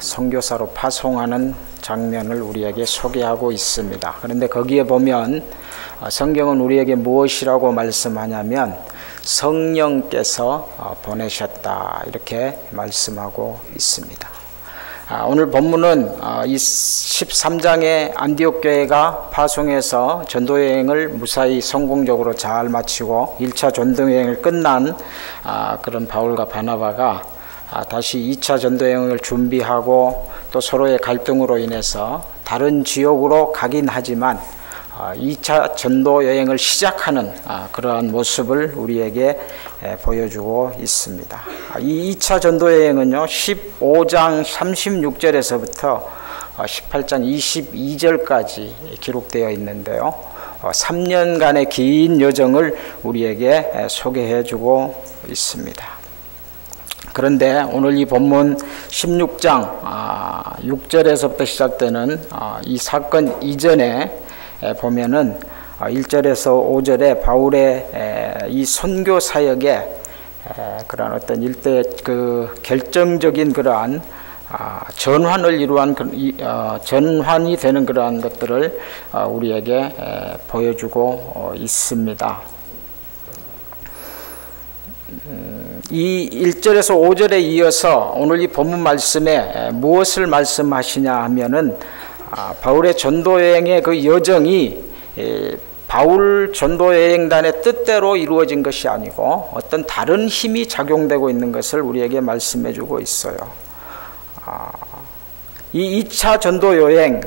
선교사로 파송하는 장면을 우리에게 소개하고 있습니다. 그런데 거기에 보면 성경은 우리에게 무엇이라고 말씀하냐면 성령께서 보내셨다 이렇게 말씀하고 있습니다. 오늘 본문은 이 13장의 안디옥 교회가 파송해서 전도여행을 무사히 성공적으로 잘 마치고 1차 전도여행을 끝난 그런 바울과 바나바가 다시 2차 전도여행을 준비하고 또 서로의 갈등으로 인해서 다른 지역으로 가긴 하지만 2차 전도여행을 시작하는 그러한 모습을 우리에게 보여주고 있습니다. 이 2차 전도여행은요 15장 36절에서부터 18장 22절까지 기록되어 있는데요 3년간의 긴 여정을 우리에게 소개해 주고 있습니다. 그런데 오늘 이 본문 16장 6절에서부터 시작되는 이 사건 이전에 보면은 1절에서 5절에 바울의 이 선교 사역에 그런 어떤 일대 그 결정적인 그러한 전환을 이루한 전환이 되는 그러한 것들을 우리에게 보여주고 있습니다. 이 1절에서 5절에 이어서 오늘 이 본문 말씀에 무엇을 말씀하시냐 하면은 바울의 전도여행의 그 여정이 바울 전도여행단의 뜻대로 이루어진 것이 아니고 어떤 다른 힘이 작용되고 있는 것을 우리에게 말씀해 주고 있어요. 이 2차 전도여행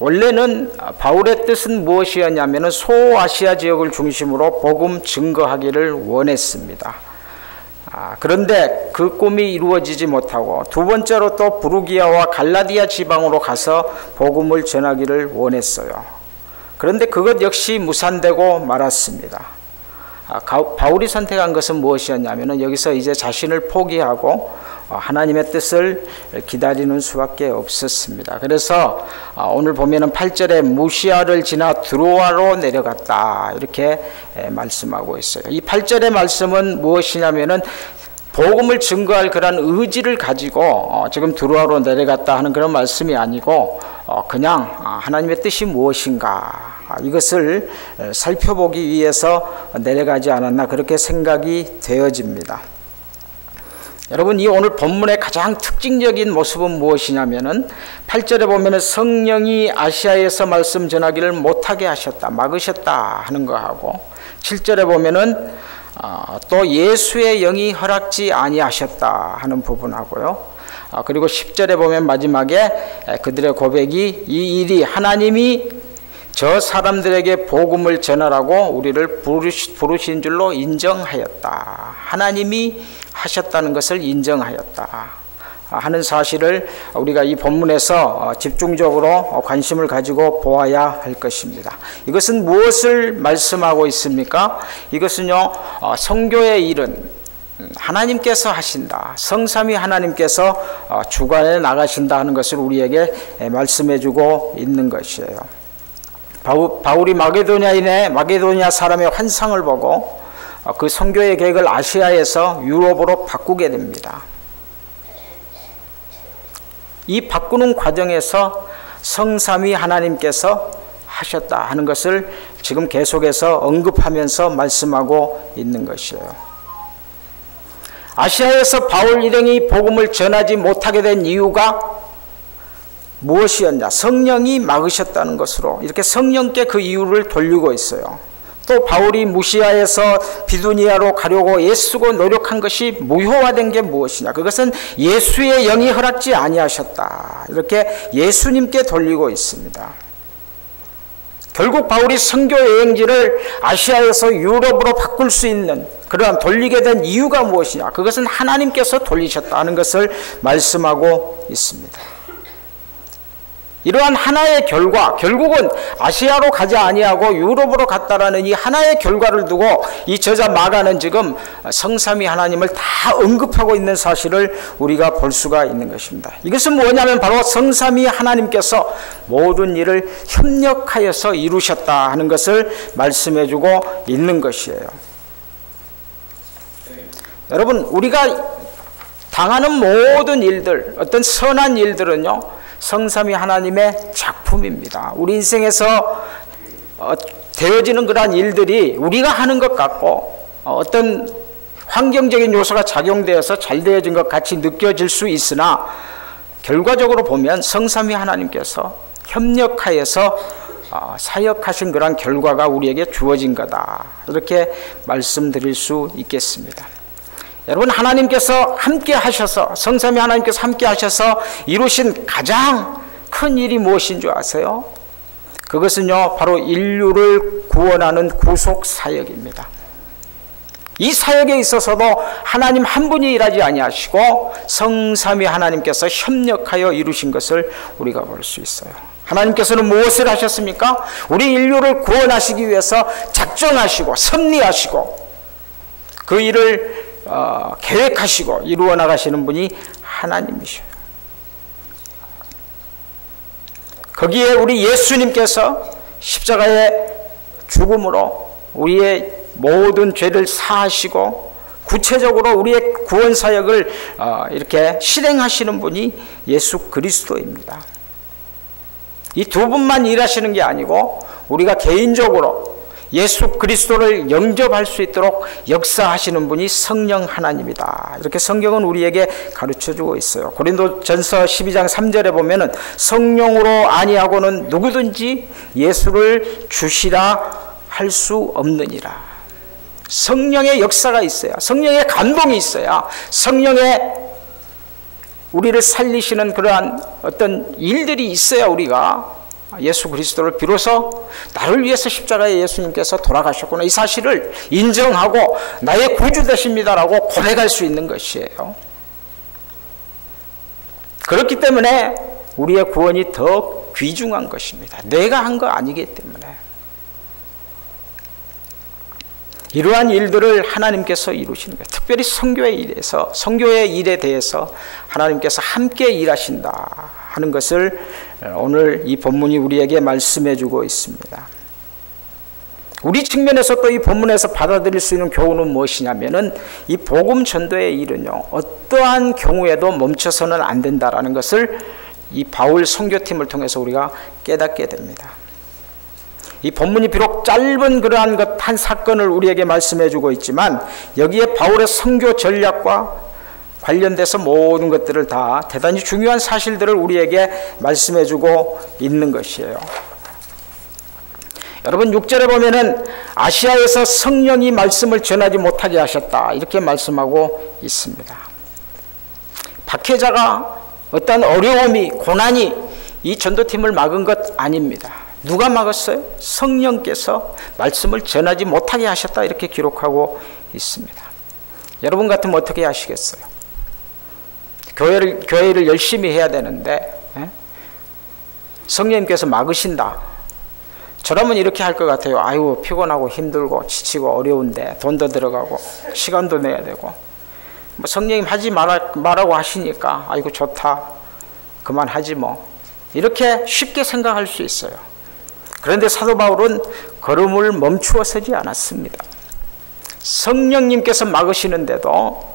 원래는 바울의 뜻은 무엇이었냐면 소아시아 지역을 중심으로 복음 증거하기를 원했습니다. 그런데 그 꿈이 이루어지지 못하고 두 번째로 또 부르기아와 갈라디아 지방으로 가서 복음을 전하기를 원했어요. 그런데 그것 역시 무산되고 말았습니다. 바울이 선택한 것은 무엇이었냐면 여기서 이제 자신을 포기하고 하나님의 뜻을 기다리는 수밖에 없었습니다. 그래서 오늘 보면은 8절에 무시아를 지나 드로아로 내려갔다 이렇게 말씀하고 있어요. 이 8절의 말씀은 무엇이냐면은 복음을 증거할 그런 의지를 가지고 지금 드로아로 내려갔다 하는 그런 말씀이 아니고 그냥 하나님의 뜻이 무엇인가 이것을 살펴보기 위해서 내려가지 않았나 그렇게 생각이 되어집니다. 여러분 이 오늘 본문의 가장 특징적인 모습은 무엇이냐면은 8절에 보면은 성령이 아시아에서 말씀 전하기를 못하게 하셨다 막으셨다 하는 거하고 7절에 보면은 또 예수의 영이 허락지 아니하셨다 하는 부분하고요. 그리고 10절에 보면 마지막에 그들의 고백이 이 일이 하나님이 저 사람들에게 복음을 전하라고 우리를 부르신 줄로 인정하였다. 하나님이 하셨다는 것을 인정하였다 하는 사실을 우리가 이 본문에서 집중적으로 관심을 가지고 보아야 할 것입니다. 이것은 무엇을 말씀하고 있습니까? 이것은요 선교의 일은 하나님께서 하신다. 성삼위 하나님께서 주관해 나가신다 하는 것을 우리에게 말씀해 주고 있는 것이에요. 바울이 마게도니아 사람의 환상을 보고 그 선교의 계획을 아시아에서 유럽으로 바꾸게 됩니다. 이 바꾸는 과정에서 성삼위 하나님께서 하셨다 하는 것을 지금 계속해서 언급하면서 말씀하고 있는 것이에요. 아시아에서 바울 일행이 복음을 전하지 못하게 된 이유가 무엇이었냐? 성령이 막으셨다는 것으로 이렇게 성령께 그 이유를 돌리고 있어요. 또 바울이 무시아에서 비두니아로 가려고 애쓰고 노력한 것이 무효화된 게 무엇이냐? 그것은 예수의 영이 허락지 아니하셨다. 이렇게 예수님께 돌리고 있습니다. 결국 바울이 선교 여행지를 아시아에서 유럽으로 바꿀 수 있는 그러한 돌리게 된 이유가 무엇이냐? 그것은 하나님께서 돌리셨다는 것을 말씀하고 있습니다. 이러한 하나의 결과, 결국은 아시아로 가지 아니하고 유럽으로 갔다라는 이 하나의 결과를 두고 이 저자 마가는 지금 성삼위 하나님을 다 언급하고 있는 사실을 우리가 볼 수가 있는 것입니다. 이것은 뭐냐면 바로 성삼위 하나님께서 모든 일을 협력하여서 이루셨다 하는 것을 말씀해주고 있는 것이에요. 여러분, 우리가 당하는 모든 일들, 어떤 선한 일들은요, 성삼위 하나님의 작품입니다. 우리 인생에서 되어지는 그러한 일들이 우리가 하는 것 같고 어떤 환경적인 요소가 작용되어서 잘 되어진 것 같이 느껴질 수 있으나 결과적으로 보면 성삼위 하나님께서 협력하여서 사역하신 그러한 결과가 우리에게 주어진 거다, 이렇게 말씀드릴 수 있겠습니다. 여러분, 하나님께서 함께 하셔서, 성삼위 하나님께서 함께 하셔서 이루신 가장 큰 일이 무엇인 줄 아세요? 그것은요, 바로 인류를 구원하는 구속 사역입니다. 이 사역에 있어서도 하나님 한 분이 일하지 아니하시고 성삼위 하나님께서 협력하여 이루신 것을 우리가 볼 수 있어요. 하나님께서는 무엇을 하셨습니까? 우리 인류를 구원하시기 위해서 작정하시고 섭리하시고 그 일을 계획하시고 이루어 나가시는 분이 하나님이셔요. 거기에 우리 예수님께서 십자가의 죽음으로 우리의 모든 죄를 사하시고 구체적으로 우리의 구원 사역을 이렇게 실행하시는 분이 예수 그리스도입니다. 이 두 분만 일하시는 게 아니고 우리가 개인적으로 예수 그리스도를 영접할 수 있도록 역사하시는 분이 성령 하나님이다, 이렇게 성경은 우리에게 가르쳐주고 있어요. 고린도전서 12장 3절에 보면은 성령으로 아니하고는 누구든지 예수를 주시라 할 수 없느니라. 성령의 역사가 있어야, 성령의 감동이 있어야, 성령의 우리를 살리시는 그러한 어떤 일들이 있어야 우리가 예수 그리스도를 비로소 나를 위해서 십자가에 예수님께서 돌아가셨구나, 이 사실을 인정하고 나의 구주 되십니다라고 고백할 수 있는 것이에요. 그렇기 때문에 우리의 구원이 더 귀중한 것입니다. 내가 한 거 아니기 때문에. 이러한 일들을 하나님께서 이루시는 거예요. 특별히 선교의 일에 대해서 하나님께서 함께 일하신다 하는 것을 오늘 이 본문이 우리에게 말씀해 주고 있습니다. 우리 측면에서 또 이 본문에서 받아들일 수 있는 교훈은 무엇이냐면은 이 복음 전도의 일은요, 어떠한 경우에도 멈춰서는 안 된다라는 것을 이 바울 선교팀을 통해서 우리가 깨닫게 됩니다. 이 본문이 비록 짧은 그러한 것 한 사건을 우리에게 말씀해 주고 있지만 여기에 바울의 선교 전략과 관련돼서 모든 것들을 다 대단히 중요한 사실들을 우리에게 말씀해 주고 있는 것이에요. 여러분, 6절에 보면은 아시아에서 성령이 말씀을 전하지 못하게 하셨다, 이렇게 말씀하고 있습니다. 박해자가 어떤 어려움이, 고난이 이 전도팀을 막은 것 아닙니다. 누가 막았어요? 성령께서 말씀을 전하지 못하게 하셨다, 이렇게 기록하고 있습니다. 여러분 같으면 어떻게 하시겠어요? 교회를 열심히 해야 되는데 성령님께서 막으신다. 저라면 이렇게 할 것 같아요. 아유, 피곤하고 힘들고 지치고 어려운데 돈도 들어가고 시간도 내야 되고 뭐 성령님 하지 말라고 하시니까 아이고 좋다, 그만하지 뭐, 이렇게 쉽게 생각할 수 있어요. 그런데 사도 바울은 걸음을 멈추어 서지 않았습니다. 성령님께서 막으시는데도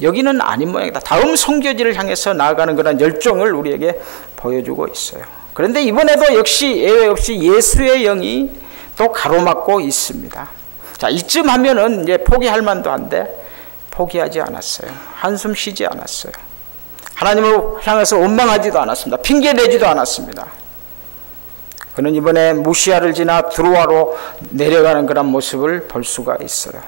여기는 아닌 모양이다. 다음 선교지를 향해서 나아가는 그런 열정을 우리에게 보여주고 있어요. 그런데 이번에도 역시 예외 없이 예수의 영이 또 가로막고 있습니다. 자, 이쯤 하면은 이제 포기할 만도 한데 포기하지 않았어요. 한숨 쉬지 않았어요. 하나님을 향해서 원망하지도 않았습니다. 핑계내지도 않았습니다. 그는 이번에 무시아를 지나 드로아로 내려가는 그런 모습을 볼 수가 있어요.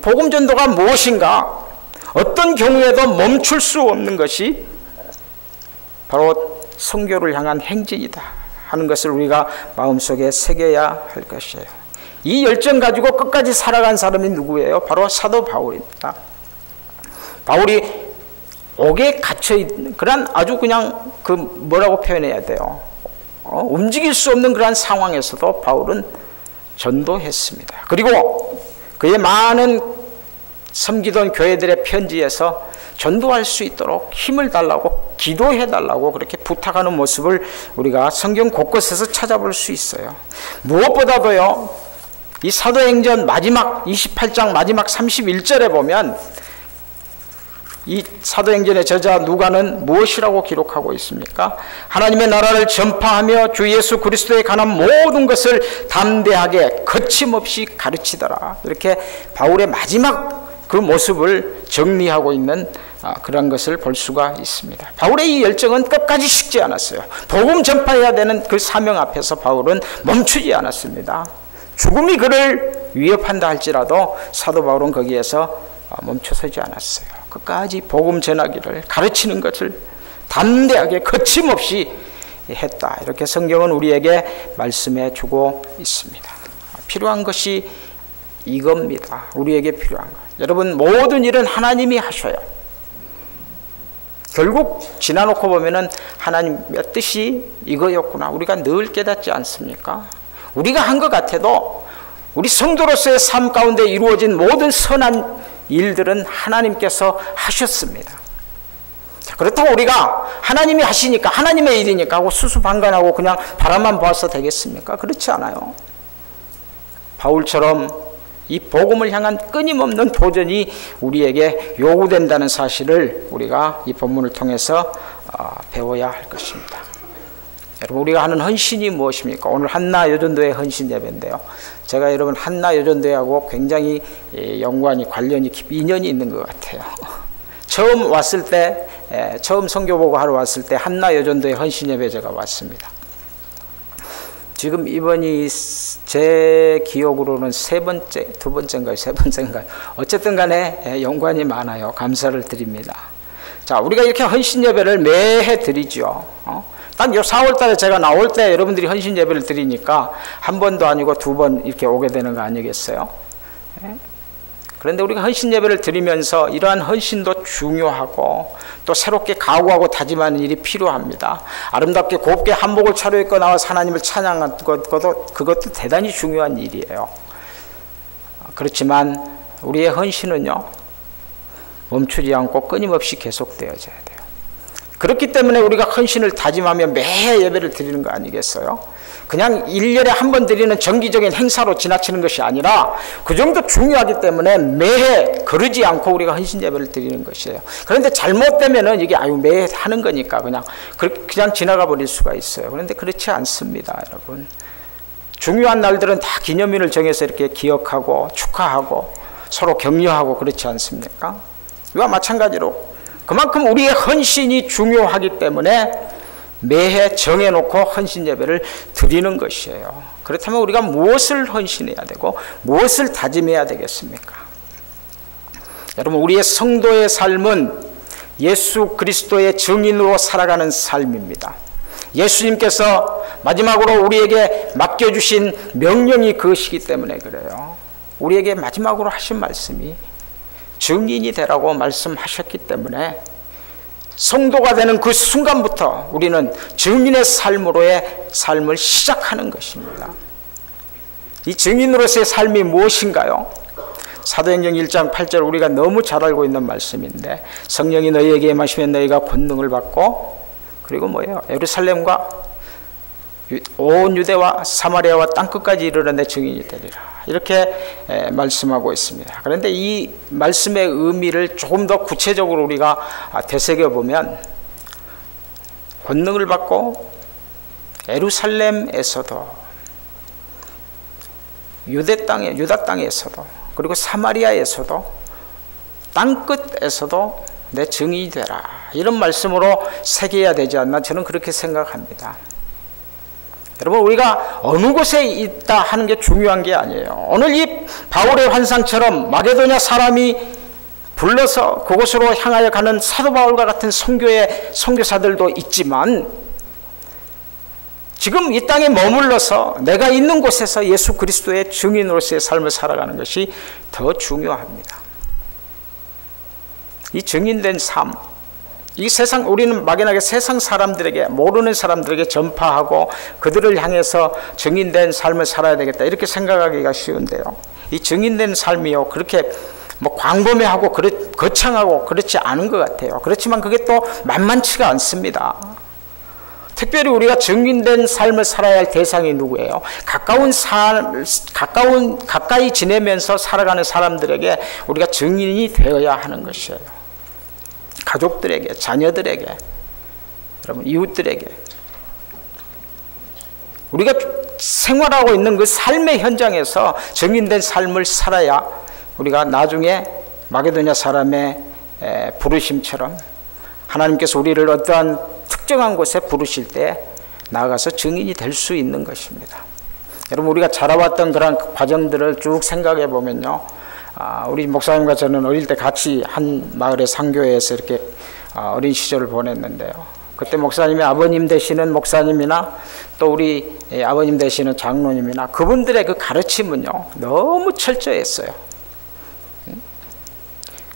복음 전도가 무엇인가? 어떤 경우에도 멈출 수 없는 것이 바로 선교를 향한 행진이다 하는 것을 우리가 마음속에 새겨야 할 것이에요. 이 열정 가지고 끝까지 살아간 사람이 누구예요? 바로 사도 바울입니다. 바울이 옥에 갇혀있는 그런 아주 그냥 뭐라고 표현해야 돼요? 움직일 수 없는 그러한 상황에서도 바울은 전도했습니다. 그리고 그의 많은 섬기던 교회들의 편지에서 전도할 수 있도록 힘을 달라고, 기도해 달라고 그렇게 부탁하는 모습을 우리가 성경 곳곳에서 찾아볼 수 있어요. 무엇보다도요, 이 사도행전 마지막 28장 마지막 31절에 보면 이 사도행전의 저자 누가는 무엇이라고 기록하고 있습니까? 하나님의 나라를 전파하며 주 예수 그리스도에 관한 모든 것을 담대하게 거침없이 가르치더라. 이렇게 바울의 마지막 그 모습을 정리하고 있는 그런 것을 볼 수가 있습니다. 바울의 이 열정은 끝까지 식지 않았어요. 복음 전파해야 되는 그 사명 앞에서 바울은 멈추지 않았습니다. 죽음이 그를 위협한다 할지라도 사도 바울은 거기에서 멈춰서지 않았어요. 끝까지 복음 전하기를, 가르치는 것을 담대하게 거침없이 했다. 이렇게 성경은 우리에게 말씀해 주고 있습니다. 필요한 것이 이겁니다. 우리에게 필요한 것. 여러분, 모든 일은 하나님이 하셔요. 결국 지나놓고 보면은 하나님의 뜻이 이거였구나. 우리가 늘 깨닫지 않습니까? 우리가 한 것 같아도 우리 성도로서의 삶 가운데 이루어진 모든 선한 일들은 하나님께서 하셨습니다. 자, 그렇다고 우리가 하나님이 하시니까, 하나님의 일이니까 하고 수수방관하고 그냥 바라만 보아서 되겠습니까? 그렇지 않아요. 바울처럼 이 복음을 향한 끊임없는 도전이 우리에게 요구된다는 사실을 우리가 이 본문을 통해서 배워야 할 것입니다. 여러분, 우리가 하는 헌신이 무엇입니까? 오늘 한나 여전도의 헌신 예배인데요. 제가 여러분 한나 여전도회하고 굉장히 연관이, 관련이 깊이 인연이 있는 것 같아요. 처음 왔을 때, 처음 선교보고 하러 왔을 때 한나 여전도의 헌신 예배 제가 왔습니다. 지금 이번이 제 기억으로는 두 번째인가요? 어쨌든 간에 연관이 많아요. 감사를 드립니다. 자, 우리가 이렇게 헌신 예배를 매해 드리죠. 딱 요 4월 달에 제가 나올 때 여러분들이 헌신 예배를 드리니까 한 번도 아니고 2번 이렇게 오게 되는 거 아니겠어요? 그런데 우리가 헌신 예배를 드리면서 이러한 헌신도 중요하고 또 새롭게 각오하고 다짐하는 일이 필요합니다. 아름답게 곱게 한복을 차려입고 나와서 하나님을 찬양하는 그것도 대단히 중요한 일이에요. 그렇지만 우리의 헌신은요, 멈추지 않고 끊임없이 계속되어져야 돼요. 그렇기 때문에 우리가 헌신을 다짐하며 매해 예배를 드리는 거 아니겠어요? 그냥 1년에 한 번 드리는 정기적인 행사로 지나치는 것이 아니라 그 정도 중요하기 때문에 매해 거르지 않고 우리가 헌신 예배를 드리는 것이에요. 그런데 잘못되면은 이게 매해 하는 거니까 그냥 지나가 버릴 수가 있어요. 그런데 그렇지 않습니다, 여러분. 중요한 날들은 다 기념일을 정해서 이렇게 기억하고 축하하고 서로 격려하고 그렇지 않습니까? 이와 마찬가지로 그만큼 우리의 헌신이 중요하기 때문에 매해 정해놓고 헌신 예배를 드리는 것이에요. 그렇다면 우리가 무엇을 헌신해야 되고 무엇을 다짐해야 되겠습니까? 여러분, 우리의 성도의 삶은 예수 그리스도의 증인으로 살아가는 삶입니다. 예수님께서 마지막으로 우리에게 맡겨주신 명령이 그것이기 때문에 그래요. 우리에게 마지막으로 하신 말씀이 증인이 되라고 말씀하셨기 때문에 성도가 되는 그 순간부터 우리는 증인의 삶으로의 삶을 시작하는 것입니다. 이 증인으로서의 삶이 무엇인가요? 사도행전 1장 8절 우리가 너무 잘 알고 있는 말씀인데, 성령이 너희에게 임하시면 너희가 권능을 받고, 그리고 뭐예요? 예루살렘과 온 유대와 사마리아와 땅끝까지 이르러 내 증인이 되리라, 이렇게 말씀하고 있습니다. 그런데 이 말씀의 의미를 조금 더 구체적으로 우리가 되새겨보면, 권능을 받고 예루살렘에서도, 유다 땅에서도, 그리고 사마리아에서도, 땅끝에서도 내 증인이 되라, 이런 말씀으로 새겨야 되지 않나, 저는 그렇게 생각합니다. 여러분, 우리가 어느 곳에 있다 하는 게 중요한 게 아니에요. 오늘 이 바울의 환상처럼 마게도냐 사람이 불러서 그곳으로 향하여 가는 사도 바울과 같은 선교사들도 있지만, 지금 이 땅에 머물러서 내가 있는 곳에서 예수 그리스도의 증인으로서의 삶을 살아가는 것이 더 중요합니다. 이 증인된 삶, 이 세상, 우리는 막연하게 세상 사람들에게, 모르는 사람들에게 전파하고 그들을 향해서 증인된 삶을 살아야 되겠다, 이렇게 생각하기가 쉬운데요, 이 증인된 삶이요, 그렇게 광범위하고 거창하고 그렇지 않은 것 같아요. 그렇지만 그게 또 만만치가 않습니다. 특별히 우리가 증인된 삶을 살아야 할 대상이 누구예요? 가까이 지내면서 살아가는 사람들에게 우리가 증인이 되어야 하는 것이에요. 가족들에게, 자녀들에게, 여러분 이웃들에게. 우리가 생활하고 있는 그 삶의 현장에서 증인된 삶을 살아야 우리가 나중에 마게도냐 사람의 부르심처럼 하나님께서 우리를 어떠한 특정한 곳에 부르실 때 나아가서 증인이 될 수 있는 것입니다. 여러분 우리가 자라왔던 그런 과정들을 쭉 생각해 보면요, 우리 목사님과 저는 어릴 때 같이 한 마을의 상교회에서 이렇게 어린 시절을 보냈는데요. 그때 목사님의 아버님 되시는 목사님이나 또 우리 아버님 되시는 장로님이나 그분들의 그 가르침은요 너무 철저했어요.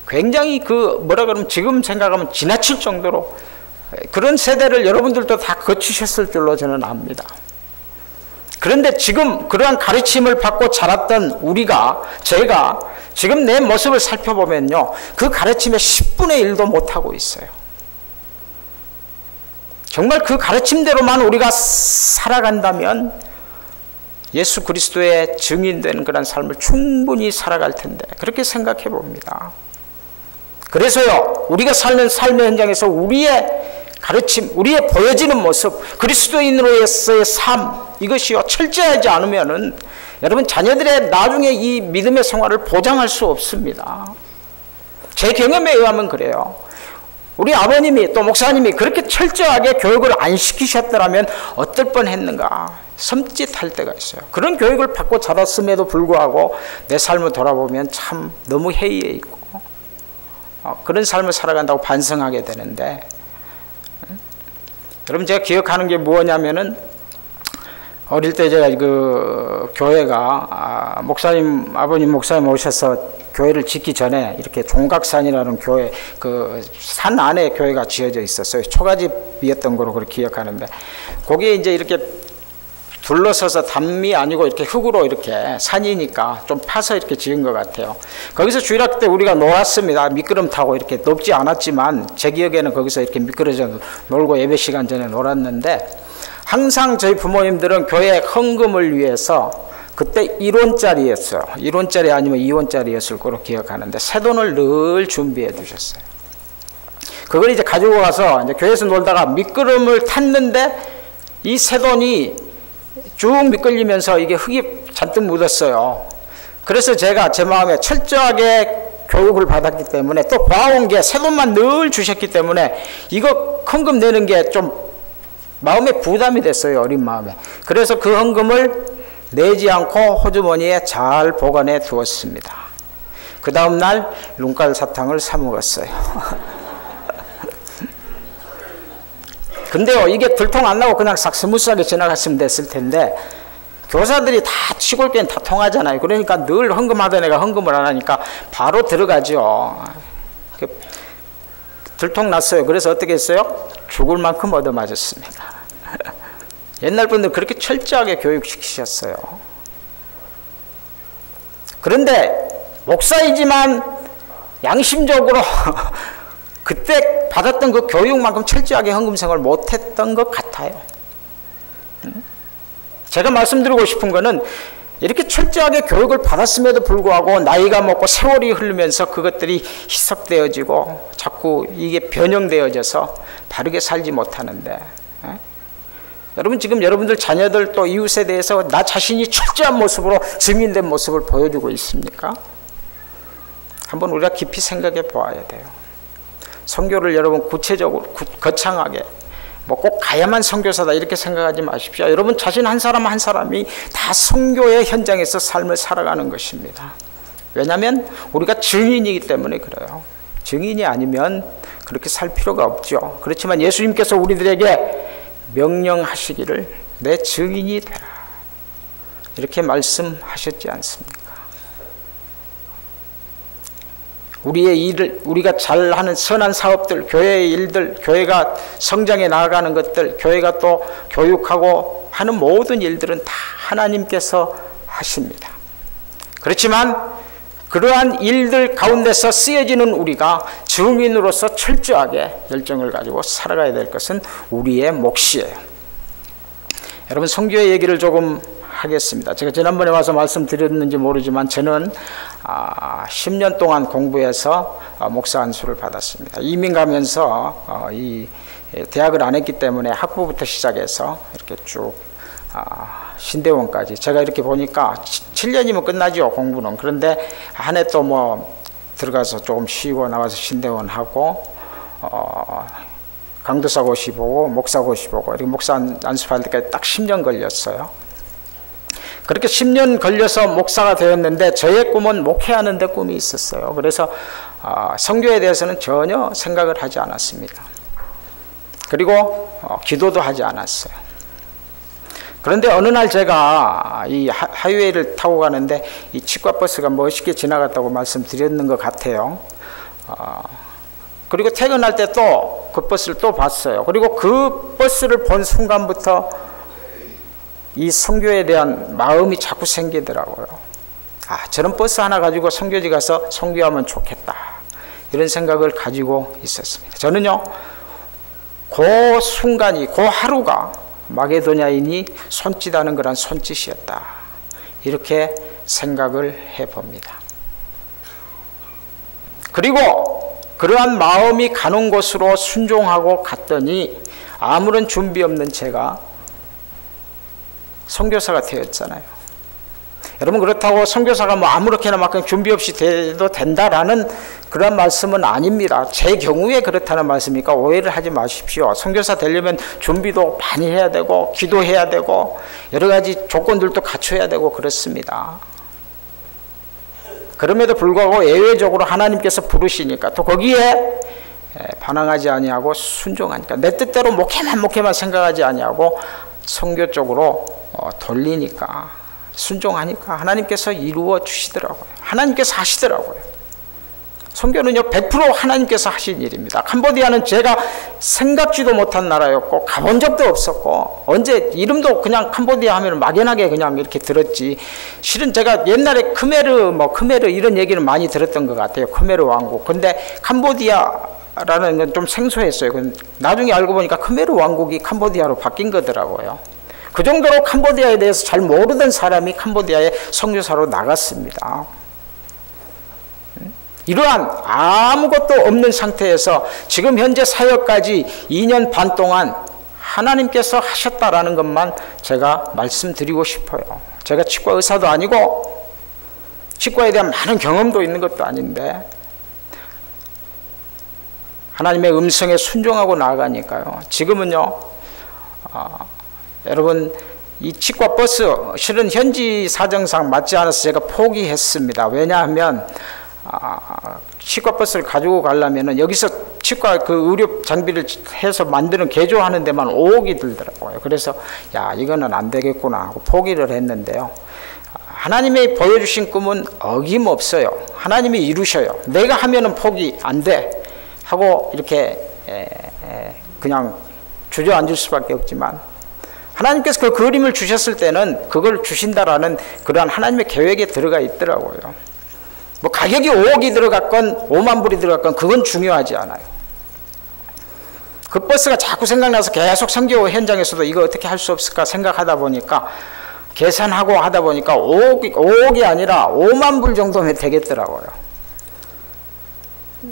굉장히 뭐라 그러면 지금 생각하면 지나칠 정도로 그런 세대를 여러분들도 다 거치셨을 줄로 저는 압니다. 그런데 지금 그러한 가르침을 받고 자랐던 제가 지금 내 모습을 살펴보면요, 그 가르침의 10분의 1도 못하고 있어요. 정말 그 가르침대로만 우리가 살아간다면 예수 그리스도의 증인된 그런 삶을 충분히 살아갈 텐데 그렇게 생각해 봅니다. 그래서요, 우리가 사는 삶의 현장에서 우리의 가르침, 우리의 보여지는 모습, 그리스도인으로서의 삶, 이것이요 철저하지 않으면은 여러분 자녀들의 나중에 이 믿음의 생활을 보장할 수 없습니다. 제 경험에 의하면 그래요. 우리 아버님이 또 목사님이 그렇게 철저하게 교육을 안 시키셨더라면 어떨 뻔했는가 섬찟할 때가 있어요. 그런 교육을 받고 자랐음에도 불구하고 내 삶을 돌아보면 참 너무 해이해 있고 그런 삶을 살아간다고 반성하게 되는데, 여러분 제가 기억하는 게 뭐냐면은 어릴 때 제가 그 교회가 아버님 목사님 오셔서 교회를 짓기 전에 이렇게 종각산이라는 교회, 그 산 안에 교회가 지어져 있었어요. 초가집이었던 거로 그렇게 기억하는데, 거기에 이제 이렇게 둘러서서 담이 아니고 이렇게 흙으로 이렇게 산이니까 좀 파서 이렇게 지은 것 같아요. 거기서 주일학교 때 우리가 놀았습니다. 미끄럼 타고 이렇게 높지 않았지만 제 기억에는 거기서 이렇게 미끄러져 놀고 예배 시간 전에 놀았는데, 항상 저희 부모님들은 교회 헌금을 위해서 그때 1원짜리였어요. 1원짜리 아니면 2원짜리였을 거로 기억하는데 새돈을 늘 준비해 주셨어요. 그걸 이제 가지고 가서 이제 교회에서 놀다가 미끄럼을 탔는데 이 새돈이 쭉 미끌리면서 이게 흙이 잔뜩 묻었어요. 그래서 제가 제 마음에 철저하게 교육을 받았기 때문에 또 봐온 게 새돈만 늘 주셨기 때문에 이거 헌금 내는 게 좀 마음에 부담이 됐어요. 어린 마음에. 그래서 그 헌금을 내지 않고 호주머니에 잘 보관해 두었습니다. 그 다음날 눈깔 사탕을 사 먹었어요. 근데요, 이게 들통 안 나고 그냥 싹 스무스하게 지나갔으면 됐을 텐데 교사들이 다 시골교회는 다 통하잖아요. 그러니까 늘 헌금하던 애가 헌금을 안 하니까 바로 들어가죠. 들통 났어요. 그래서 어떻게 했어요? 죽을 만큼 얻어맞았습니다. 옛날 분들 그렇게 철저하게 교육시키셨어요. 그런데 목사이지만 양심적으로 그때 받았던 그 교육만큼 철저하게 헌금 생활을 못했던 것 같아요. 제가 말씀드리고 싶은 거는 이렇게 철저하게 교육을 받았음에도 불구하고 나이가 먹고 세월이 흐르면서 그것들이 희석되어지고 자꾸 이게 변형되어져서 바르게 살지 못하는데, 여러분 지금 여러분들 자녀들 또 이웃에 대해서 나 자신이 철저한 모습으로 증인된 모습을 보여주고 있습니까? 한번 우리가 깊이 생각해 보아야 돼요. 선교를 여러분 구체적으로 거창하게 뭐 꼭 가야만 선교사다 이렇게 생각하지 마십시오. 여러분 자신 한 사람 한 사람이 다 선교의 현장에서 삶을 살아가는 것입니다. 왜냐하면 우리가 증인이기 때문에 그래요. 증인이 아니면 그렇게 살 필요가 없죠. 그렇지만 예수님께서 우리들에게 명령하시기를 내 증인이 되라 이렇게 말씀하셨지 않습니까? 우리의 일을, 우리가 잘하는 선한 사업들, 교회의 일들, 교회가 성장해 나아가는 것들, 교회가 또 교육하고 하는 모든 일들은 다 하나님께서 하십니다. 그렇지만 그러한 일들 가운데서 쓰여지는 우리가 증인으로서 철저하게 열정을 가지고 살아가야 될 것은 우리의 몫이에요. 여러분 선교의 얘기를 조금 하겠습니다. 제가 지난번에 와서 말씀드렸는지 모르지만 저는 10년 동안 공부해서 목사 안수를 받았습니다. 이민 가면서 이 대학을 안 했기 때문에 학부부터 시작해서 이렇게 쭉 신대원까지, 제가 이렇게 보니까 7년이면 끝나죠, 공부는. 그런데 한 해 또 뭐 들어가서 조금 쉬고 나와서 신대원 하고 강도사 고시 보고 목사 고시 보고 이렇게 목사 안수할 때까지 딱 10년 걸렸어요. 그렇게 10년 걸려서 목사가 되었는데 저의 꿈은 목회하는 데 꿈이 있었어요. 그래서 선교에 대해서는 전혀 생각을 하지 않았습니다. 그리고 기도도 하지 않았어요. 그런데 어느 날 제가 이 하이웨이를 타고 가는데 이 치과버스가 멋있게 지나갔다고 말씀드렸는 것 같아요. 그리고 퇴근할 때 또 그 버스를 또 봤어요. 그리고 그 버스를 본 순간부터 이 선교에 대한 마음이 자꾸 생기더라고요. 저런 버스 하나 가지고 선교지 가서 선교하면 좋겠다, 이런 생각을 가지고 있었습니다. 저는요, 그 순간이, 그 하루가 마게도냐인이 손짓하는 그런 손짓이었다, 이렇게 생각을 해봅니다. 그리고 그러한 마음이 가는 곳으로 순종하고 갔더니 아무런 준비 없는 제가 선교사가 되었잖아요. 여러분, 그렇다고 선교사가 뭐 아무렇게나 막 준비 없이 돼도 된다라는 그런 말씀은 아닙니다. 제 경우에 그렇다는 말씀이니까 오해를 하지 마십시오. 선교사 되려면 준비도 많이 해야 되고 기도해야 되고 여러 가지 조건들도 갖춰야 되고 그렇습니다. 그럼에도 불구하고 예외적으로 하나님께서 부르시니까 또 거기에 반항하지 아니하고 순종하니까, 내 뜻대로 목회만 생각하지 아니하고 선교 쪽으로 돌리니까, 순종하니까 하나님께서 이루어 주시더라고요. 하나님께서 하시더라고요. 선교는요 100% 하나님께서 하신 일입니다. 캄보디아는 제가 생각지도 못한 나라였고 가본 적도 없었고, 언제 이름도 그냥 캄보디아 하면 막연하게 그냥 이렇게 들었지, 실은 제가 옛날에 크메르 이런 얘기를 많이 들었던 것 같아요. 크메르 왕국. 근데 캄보디아라는 건 좀 생소했어요. 나중에 알고 보니까 크메르 왕국이 캄보디아로 바뀐 거더라고요. 그 정도로 캄보디아에 대해서 잘 모르던 사람이 캄보디아에 선교사로 나갔습니다. 이러한 아무것도 없는 상태에서 지금 현재 사역까지 2년 반 동안 하나님께서 하셨다라는 것만 제가 말씀드리고 싶어요. 제가 치과 의사도 아니고 치과에 대한 많은 경험도 있는 것도 아닌데 하나님의 음성에 순종하고 나아가니까요. 지금은요, 여러분, 이 치과 버스 실은 현지 사정상 맞지 않아서 제가 포기했습니다. 왜냐하면 치과 버스를 가지고 가려면은 여기서 치과 그 의료 장비를 해서 만드는 개조하는 데만 5억이 들더라고요. 그래서 이거는 안 되겠구나 하고 포기를 했는데요. 하나님이 보여주신 꿈은 어김없어요. 하나님이 이루셔요. 내가 하면은 포기 안 돼 하고 이렇게 그냥 주저앉을 수밖에 없지만, 하나님께서 그 그림을 주셨을 때는 그걸 주신다라는 그러한 하나님의 계획에 들어가 있더라고요. 뭐 가격이 5억이 들어갔건 5만 불이 들어갔건 그건 중요하지 않아요. 그 버스가 자꾸 생각나서 계속 선교 현장에서도 이거 어떻게 할 수 없을까 생각하다 보니까, 계산하고 하다 보니까 5억이 아니라 5만 불 정도면 되겠더라고요.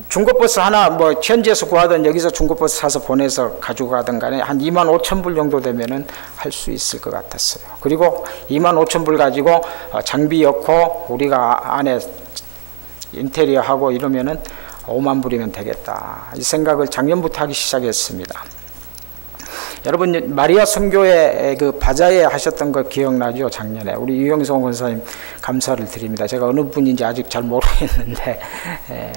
중고버스 하나 뭐 현지에서 구하든 여기서 중고버스 사서 보내서 가지고 가든 간에 한 2만 5천 불 정도 되면은 할 수 있을 것 같았어요. 그리고 2만 5천 불 가지고 장비 넣고 우리가 안에 인테리어 하고 이러면은 5만 불이면 되겠다, 이 생각을 작년부터 하기 시작했습니다. 여러분, 마리아 선교회 그 바자회 하셨던 거 기억나죠? 작년에 우리 유영성 권사님 감사를 드립니다. 제가 어느 분인지 아직 잘 모르겠는데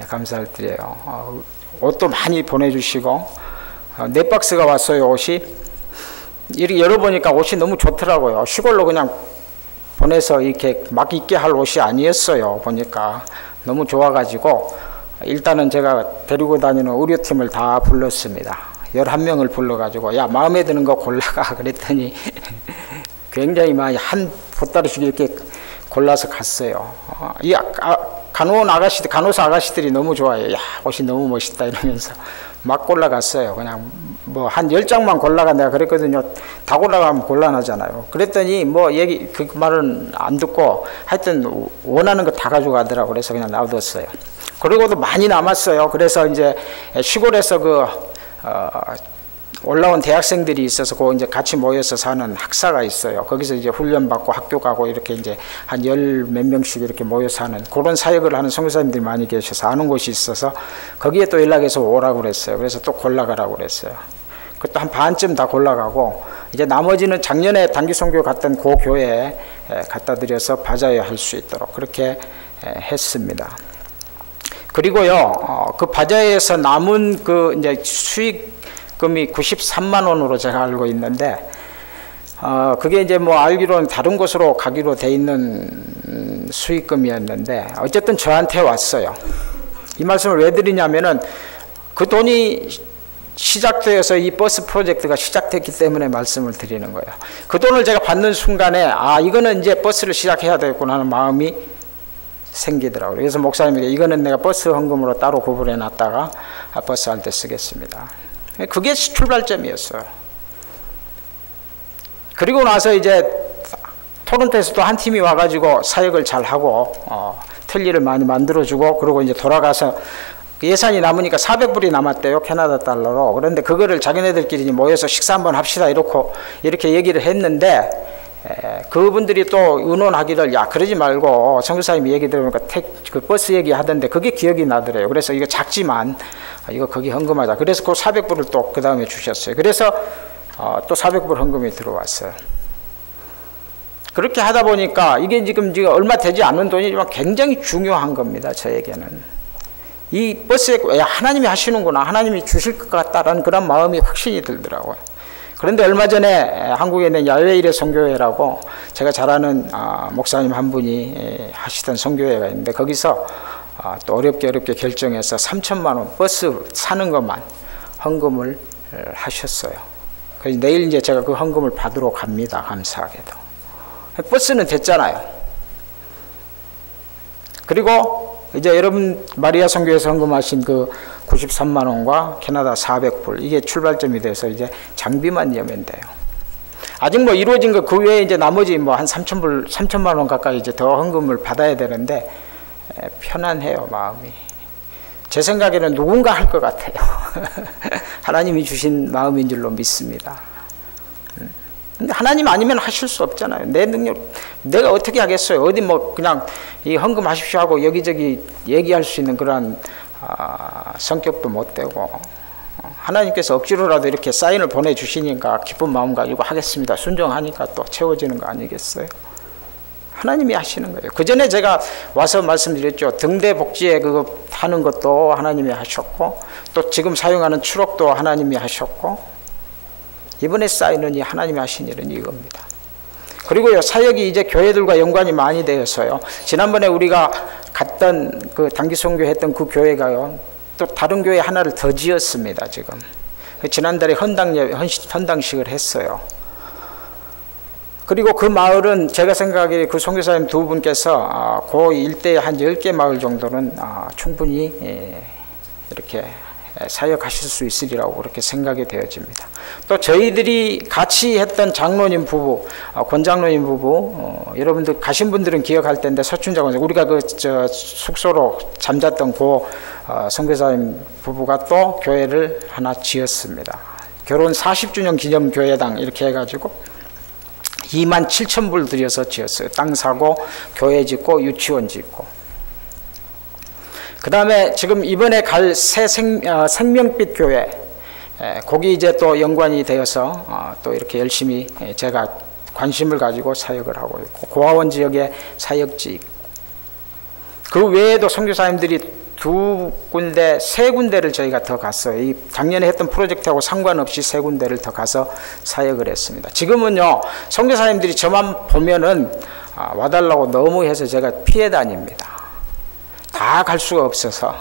감사를 드려요. 옷도 많이 보내주시고 4박스가 왔어요. 옷이 이렇게 열어보니까 옷이 너무 좋더라고요. 시골로 그냥 보내서 이렇게 막 입게 할 옷이 아니었어요. 보니까 너무 좋아가지고 일단은 제가 데리고 다니는 의료팀을 다 불렀습니다. 11명을 불러가지고 마음에 드는 거 골라가 그랬더니 굉장히 많이 한 보따리씩 이렇게 골라서 갔어요. 이 간호사 아가씨들이 너무 좋아해요. 옷이 너무 멋있다 이러면서 막 골라갔어요. 그냥 뭐 한 10장만 골라가 내가 그랬거든요. 다 골라가면 곤란하잖아요. 그랬더니 뭐 그 말은 안 듣고 하여튼 원하는 거 다 가져가더라고. 그래서 그냥 놔뒀어요. 그리고도 많이 남았어요. 그래서 이제 시골에서 올라온 대학생들이 있어서 이제 같이 모여서 사는 학사가 있어요. 거기서 이제 훈련받고 학교 가고 이렇게 이제 한 10몇 명씩 이렇게 모여서 하는 그런 사역을 하는 선교사님들이 많이 계셔서 아는 곳이 있어서 거기에 또 연락해서 오라고 그랬어요. 그래서 또 골라가라고 그랬어요. 그것도 한 반쯤 다 골라가고 이제 나머지는 작년에 단기 선교 갔던 그 교회에 갖다 드려서 바자회 할 수 있도록 그렇게 했습니다. 그리고요, 그 바자회에서 남은 그 이제 수익금이 93만 원으로 제가 알고 있는데, 그게 이제 뭐 알기로는 다른 곳으로 가기로 돼 있는 수익금이었는데, 어쨌든 저한테 왔어요. 이 말씀을 왜 드리냐면은 그 돈이 시작되어서 이 버스 프로젝트가 시작됐기 때문에 말씀을 드리는 거예요. 그 돈을 제가 받는 순간에, 이거는 이제 버스를 시작해야 되겠구나 하는 마음이 생기더라고요. 그래서 목사님에게 이거는 내가 버스 헌금으로 따로 구분해 놨다가 버스 할 때 쓰겠습니다. 그게 출발점이었어요. 그리고 나서 이제 토론토에서도 한 팀이 와가지고 사역을 잘 하고 틀니를 많이 만들어주고 그리고 이제 돌아가서 예산이 남으니까 400불이 남았대요. 캐나다 달러로. 그런데 그거를 자기네들끼리 모여서 식사 한번 합시다 이렇게 얘기를 했는데 그분들이 또 의논하기를 그러지 말고 선교사님이 얘기 들으니까 그 버스 얘기 하던데 그게 기억이 나더래요. 그래서 이거 작지만 이거 거기 헌금하자. 그래서 그 400불을 또 그 다음에 주셨어요. 그래서 또 400불 헌금이 들어왔어요. 그렇게 하다 보니까 이게 지금 얼마 되지 않는 돈이지만 굉장히 중요한 겁니다. 저에게는. 이 버스에 하나님이 하시는구나. 하나님이 주실 것 같다라는 그런 마음이 확신이 들더라고요. 그런데 얼마 전에 한국에 있는 야외일의 선교회라고 제가 잘 아는 목사님 한 분이 하시던 선교회가 있는데 거기서 또 어렵게 결정해서 3천만 원 버스 사는 것만 헌금을 하셨어요. 그래서 내일 이제 제가 그 헌금을 받으러 갑니다. 감사하게도. 버스는 됐잖아요. 그리고 이제 여러분 마리아 선교회에서 헌금하신 그 93만 원과 캐나다 400불 이게 출발점이 돼서 이제 장비만 내면 돼요. 아직 뭐 이루어진 거 그 외에 이제 나머지 뭐 한 3천만 원 가까이 이제 더 헌금을 받아야 되는데 편안해요 마음이. 제 생각에는 누군가 할 것 같아요. 하나님이 주신 마음인 줄로 믿습니다. 근데 하나님 아니면 하실 수 없잖아요. 내 능력, 내가 어떻게 하겠어요? 어디 뭐 그냥 이 헌금하십시오 하고 여기저기 얘기할 수 있는 그런 성격도 못 되고 하나님께서 억지로라도 이렇게 사인을 보내주시니까 기쁜 마음 가지고 하겠습니다. 순종하니까 또 채워지는 거 아니겠어요? 하나님이 하시는 거예요. 그 전에 제가 와서 말씀드렸죠. 등대 복지에 그거 하는 것도 하나님이 하셨고 또 지금 사용하는 추록도 하나님이 하셨고 이번에 쌓이는 이 하나님이 하신 일은 이겁니다. 그리고요 사역이 이제 교회들과 연관이 많이 되어서요. 지난번에 우리가 갔던 그 단기 선교 했던 그 교회가요 또 다른 교회 하나를 더 지었습니다. 지금 지난달에 헌당식을 했어요. 그리고 그 마을은 제가 생각하기에 그 선교사님 두 분께서 그 일대에 한 10개 마을 정도는 충분히 이렇게 사역하실 수 있으리라고 그렇게 생각이 되어집니다. 또 저희들이 같이 했던 장로님 부부, 권장로님 부부, 여러분들 가신 분들은 기억할 텐데 서춘자 권장, 우리가 숙소로 잠잤던 그 선교사님 부부가 또 교회를 하나 지었습니다. 결혼 40주년 기념 교회당 이렇게 해가지고 27,000불 들여서 지었어요. 땅 사고 교회 짓고 유치원 짓고. 그 다음에 지금 이번에 갈 새 생명빛 교회, 거기 이제 또 연관이 되어서 또 이렇게 열심히 제가 관심을 가지고 사역을 하고 있고, 고아원 지역에 사역지 있고, 그 외에도 선교사님들이 세 군데를 저희가 더 갔어요. 이 작년에 했던 프로젝트하고 상관없이 3군데를 더 가서 사역을 했습니다. 지금은요, 선교사님들이 저만 보면은 와달라고 너무 해서 제가 피해 다닙니다. 다 갈 수가 없어서.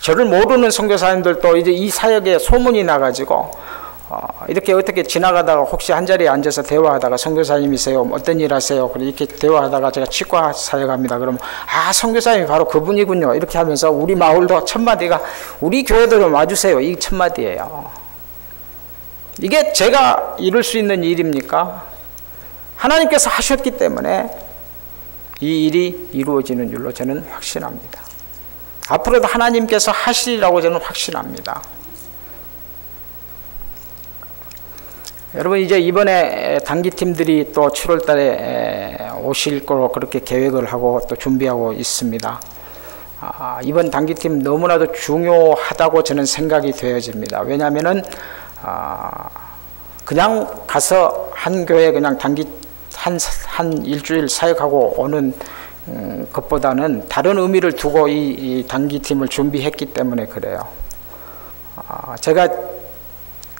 저를 모르는 선교사님들도 이제 이 사역에 소문이 나가지고 이렇게 어떻게 지나가다가 혹시 한 자리에 앉아서 대화하다가 선교사님이세요? 어떤 일 하세요? 이렇게 대화하다가 제가 치과 사역합니다. 그러면 선교사님이 바로 그분이군요. 이렇게 하면서 우리 마을도 첫 마디가 우리 교회도 좀 와주세요. 이 첫 마디예요. 이게 제가 이룰 수 있는 일입니까? 하나님께서 하셨기 때문에 이 일이 이루어지는 줄로 저는 확신합니다. 앞으로도 하나님께서 하시리라고 저는 확신합니다. 여러분 이제 이번에 단기팀들이 또 7월 달에 오실 거로 그렇게 계획을 하고 또 준비하고 있습니다. 이번 단기팀 너무나도 중요하다고 저는 생각이 되어집니다. 왜냐하면은 그냥 가서 한 교회 그냥 한 일주일 사역하고 오는 것보다는 다른 의미를 두고 이 단기팀을 준비했기 때문에 그래요. 제가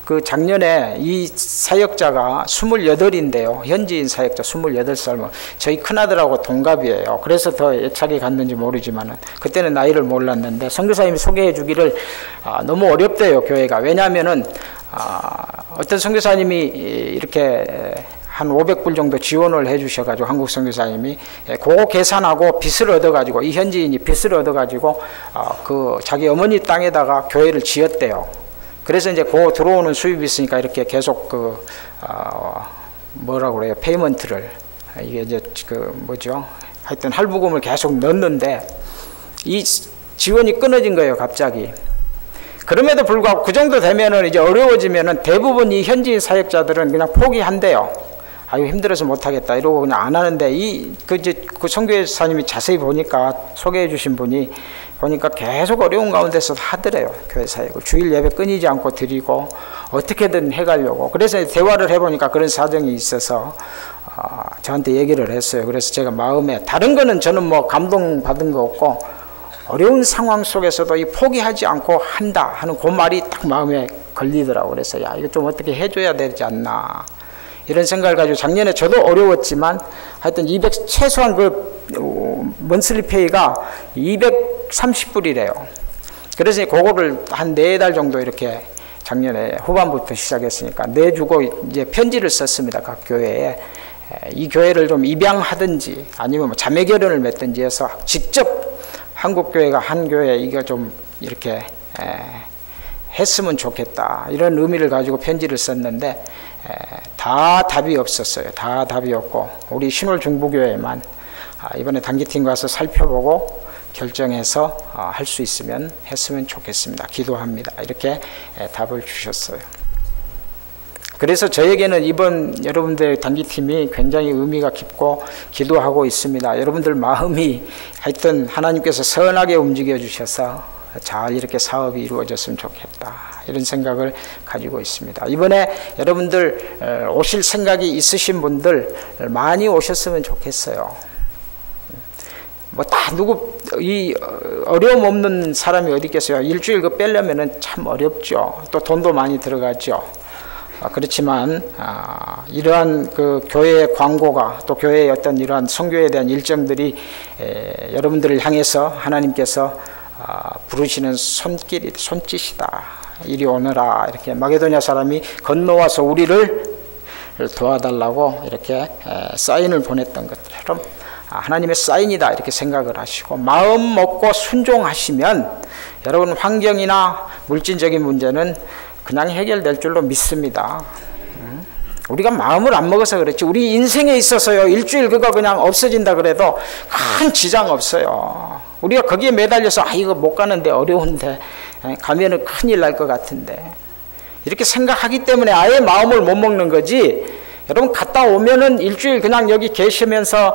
그 작년에 이 사역자가 28인데요. 현지인 사역자 28살, 저희 큰아들하고 동갑이에요. 그래서 더 애착이 갔는지 모르지만은 그때는 나이를 몰랐는데 선교사님이 소개해 주기를 너무 어렵대요, 교회가. 왜냐하면은 어떤 선교사님이 이렇게 한 500불 정도 지원을 해 주셔가지고 한국 선교사님이 그거 계산하고 빚을 얻어가지고 이 현지인이 빚을 얻어가지고 그 자기 어머니 땅에다가 교회를 지었대요. 그래서 이제 그 들어오는 수입이 있으니까 이렇게 계속 뭐라고 그래요? 페이먼트를 이게 이제 하여튼 할부금을 계속 넣는데 이 지원이 끊어진 거예요, 갑자기. 그럼에도 불구하고 그 정도 되면은 이제 어려워지면은 대부분 이 현지인 사역자들은 그냥 포기한대요. 아유 힘들어서 못하겠다 이러고 그냥 안 하는데 그 선교사님이 자세히 보니까 소개해 주신 분이 보니까 계속 어려운 가운데서 하더래요. 교회 사역을 주일 예배 끊이지 않고 드리고 어떻게든 해가려고. 그래서 대화를 해보니까 그런 사정이 있어서 저한테 얘기를 했어요. 그래서 제가 마음에 다른 거는 저는 뭐 감동받은 거 없고 어려운 상황 속에서도 이 포기하지 않고 한다 하는 그 말이 딱 마음에 걸리더라고요. 그래서 야 이거 좀 어떻게 해줘야 되지 않나 이런 생각을 가지고 작년에 저도 어려웠지만 하여튼 최소한 그 먼슬리 페이가 230불이래요. 그래서 그거를 한 4달 정도 이렇게 작년에 후반부터 시작했으니까 내주고 이제 편지를 썼습니다. 각 교회에. 이 교회를 좀 입양하든지 아니면 뭐 자매 결연을 맺든지 해서 직접 한국 교회가 한 교회에 이거 좀 이렇게 했으면 좋겠다 이런 의미를 가지고 편지를 썼는데 다 답이 없었어요. 다 답이 없고 우리 신월 중부교회만 이번에 단기팀 가서 살펴보고 결정해서 할 수 있으면 했으면 좋겠습니다. 기도합니다. 이렇게 답을 주셨어요. 그래서 저에게는 이번 여러분들 단기팀이 굉장히 의미가 깊고 기도하고 있습니다. 여러분들 마음이 하여튼 하나님께서 선하게 움직여 주셔서 잘 이렇게 사업이 이루어졌으면 좋겠다 이런 생각을 가지고 있습니다. 이번에 여러분들 오실 생각이 있으신 분들 많이 오셨으면 좋겠어요. 뭐 다 이 어려움 없는 사람이 어디 있겠어요. 일주일 그 빼려면은 참 어렵죠. 또 돈도 많이 들어가죠. 그렇지만 이러한 그 교회의 광고가 또 교회의 어떤 이러한 선교에 대한 일정들이 여러분들을 향해서 하나님께서 부르시는 손짓이다. 이리 오너라. 이렇게 마게도냐 사람이 건너와서 우리를 도와달라고 이렇게 사인을 보냈던 것처럼 하나님의 사인이다 이렇게 생각을 하시고 마음 먹고 순종하시면 여러분 환경이나 물질적인 문제는 그냥 해결될 줄로 믿습니다. 우리가 마음을 안 먹어서 그렇지 우리 인생에 있어서요 일주일 그거 그냥 없어진다 그래도 큰 지장 없어요. 우리가 거기에 매달려서 이거 못 가는데 어려운데 가면은 큰일 날 것 같은데 이렇게 생각하기 때문에 아예 마음을 못 먹는 거지. 여러분 갔다 오면은 일주일 그냥 여기 계시면서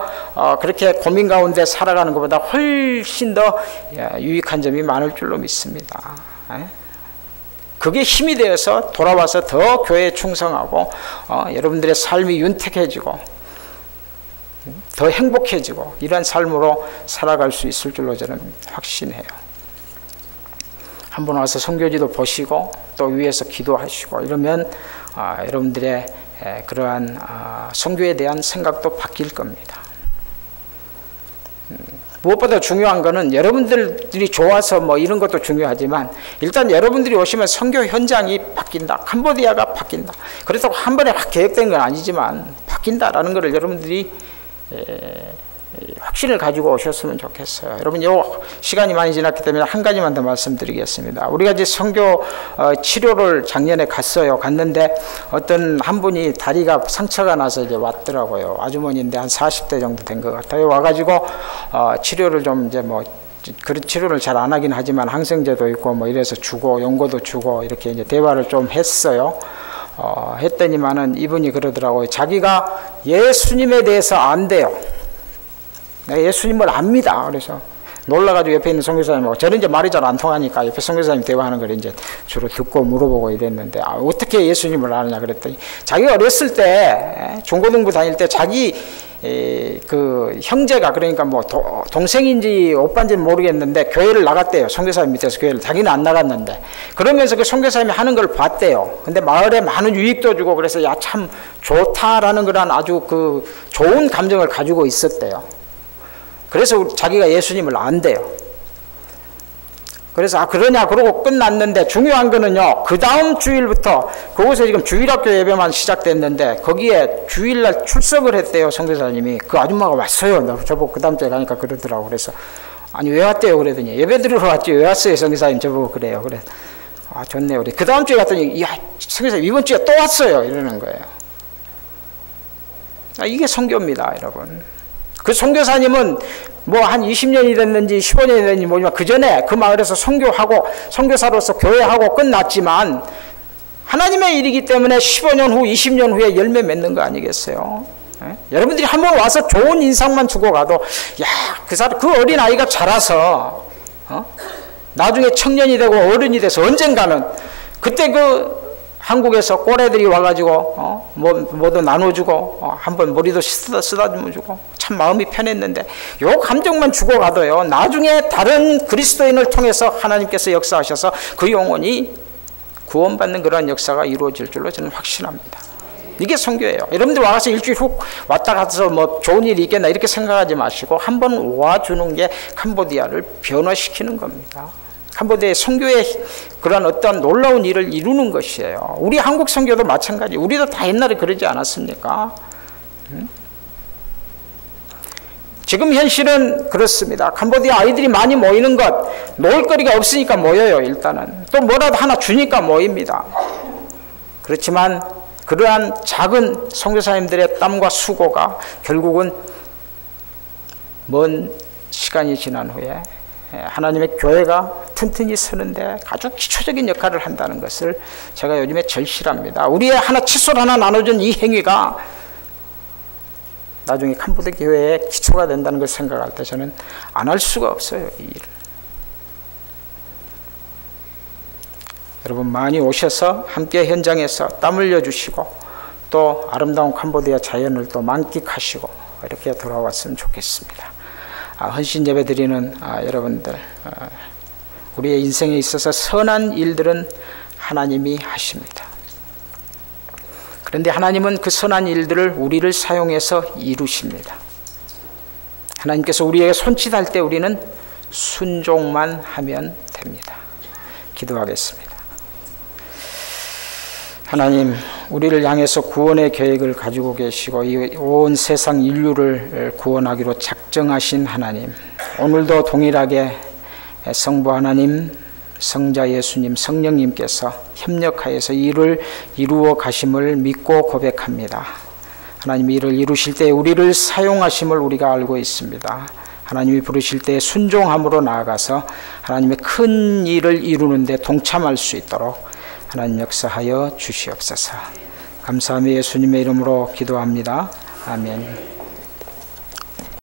그렇게 고민 가운데 살아가는 것보다 훨씬 더 유익한 점이 많을 줄로 믿습니다. 그게 힘이 되어서 돌아와서 더 교회에 충성하고 여러분들의 삶이 윤택해지고 더 행복해지고 이런 삶으로 살아갈 수 있을 줄로 저는 확신해요. 한번 와서 선교지도 보시고 또 위에서 기도하시고 이러면 여러분들의 그러한 선교에 대한 생각도 바뀔 겁니다. 무엇보다 중요한 거는 여러분들이 좋아서 뭐 이런 것도 중요하지만 일단 여러분들이 오시면 선교 현장이 바뀐다. 캄보디아가 바뀐다. 그렇다고 한 번에 확 계획된 건 아니지만 바뀐다라는 것을 여러분들이 확신을 가지고 오셨으면 좋겠어요. 여러분, 요 시간이 많이 지났기 때문에 한 가지만 더 말씀드리겠습니다. 우리가 이제 선교 치료를 작년에 갔는데 어떤 한 분이 다리가 상처가 나서 이제 왔더라고요. 아주머니인데 한 40대 정도 된 것 같아요. 와가지고 치료를 좀 이제 뭐 그런 치료를 잘 안 하긴 하지만 항생제도 있고 뭐 이래서 주고 연고도 주고 이렇게 이제 대화를 좀 했어요. 했더니만은 이분이 그러더라고요. 자기가 예수님에 대해서 안대요. 내가 예수님을 압니다. 그래서 놀라가지고 옆에 있는 선교사님하고 저는 이제 말이 잘 안 통하니까 옆에 선교사님 대화하는 걸 이제 주로 듣고 물어보고 이랬는데 어떻게 예수님을 아느냐 그랬더니 자기가 어렸을 때 중고등부 다닐 때 자기 그 형제가 그러니까 뭐 동생인지 오빠인지는 모르겠는데 교회를 나갔대요. 선교사님 밑에서 교회를. 자기는 안 나갔는데 그러면서 그 선교사님이 하는 걸 봤대요. 근데 마을에 많은 유익도 주고 그래서 야 참 좋다라는 그런 아주 그 좋은 감정을 가지고 있었대요. 그래서 자기가 예수님을 안대요. 그래서 그러냐 그러고 끝났는데 중요한 거는요. 그 다음 주일부터 그곳에 지금 주일학교 예배만 시작됐는데 거기에 주일날 출석을 했대요. 선교사님이. 그 아줌마가 왔어요. 저보고 그 다음 주에 가니까 그러더라고. 그래서 아니 왜 왔대요? 그랬더니 예배 드리러 왔지 왜 왔어요? 선교사님 저보고 그래요. 그래 좋네요. 그 다음 주에 갔더니 야 선교사님 이번 주에 또 왔어요. 이러는 거예요. 이게 선교입니다, 여러분. 그 선교사님은 뭐 한 20년이 됐는지 15년이 됐는지 모르지만 그 전에 그 마을에서 선교하고 선교사로서 교회하고 끝났지만 하나님의 일이기 때문에 15년 후 20년 후에 열매 맺는 거 아니겠어요? 여러분들이 한번 와서 좋은 인상만 주고 가도 야, 그 어린 아이가 자라서 나중에 청년이 되고 어른이 돼서 언젠가는 그때 그 한국에서 꼬레들이 와가지고 뭐도 나눠주고 한번 머리도 쓰다듬어 주고 참 마음이 편했는데 요 감정만 주고 가도요 나중에 다른 그리스도인을 통해서 하나님께서 역사하셔서 그 영혼이 구원받는 그러한 역사가 이루어질 줄로 저는 확신합니다. 이게 선교예요. 여러분들 와서 일주일 후 왔다 가서 뭐 좋은 일이 있겠나 이렇게 생각하지 마시고 한번 와주는 게 캄보디아를 변화시키는 겁니다. 캄보디아의 선교의 그런 어떤 놀라운 일을 이루는 것이에요. 우리 한국 선교도 마찬가지. 우리도 다 옛날에 그러지 않았습니까? 지금 현실은 그렇습니다. 캄보디아 아이들이 많이 모이는 것, 놀 거리가 없으니까 모여요. 일단은 또 뭐라도 하나 주니까 모입니다. 그렇지만 그러한 작은 선교사님들의 땀과 수고가 결국은 먼 시간이 지난 후에 하나님의 교회가 튼튼히 서는데 아주 기초적인 역할을 한다는 것을 제가 요즘에 절실합니다. 우리의 칫솔 하나 나눠준 이 행위가 나중에 캄보디아 교회의 기초가 된다는 것을 생각할 때 저는 안 할 수가 없어요. 이 일을. 여러분 많이 오셔서 함께 현장에서 땀 흘려주시고 또 아름다운 캄보디아 자연을 또 만끽하시고 이렇게 돌아왔으면 좋겠습니다. 헌신 예배 드리는 여러분들, 우리의 인생에 있어서 선한 일들은 하나님이 하십니다. 그런데 하나님은 그 선한 일들을 우리를 사용해서 이루십니다. 하나님께서 우리에게 손짓할 때 우리는 순종만 하면 됩니다. 기도하겠습니다. 하나님, 우리를 향해서 구원의 계획을 가지고 계시고 이 온 세상 인류를 구원하기로 작정하신 하나님, 오늘도 동일하게 성부 하나님, 성자 예수님, 성령님께서 협력하여서 이 일을 이루어 가심을 믿고 고백합니다. 하나님이 이를 이루실 때 우리를 사용하심을 우리가 알고 있습니다. 하나님이 부르실 때 순종함으로 나아가서 하나님의 큰 일을 이루는 데 동참할 수 있도록 하나님 역사하여 주시옵소서. 감사하며 예수님의 이름으로 기도합니다. 아멘.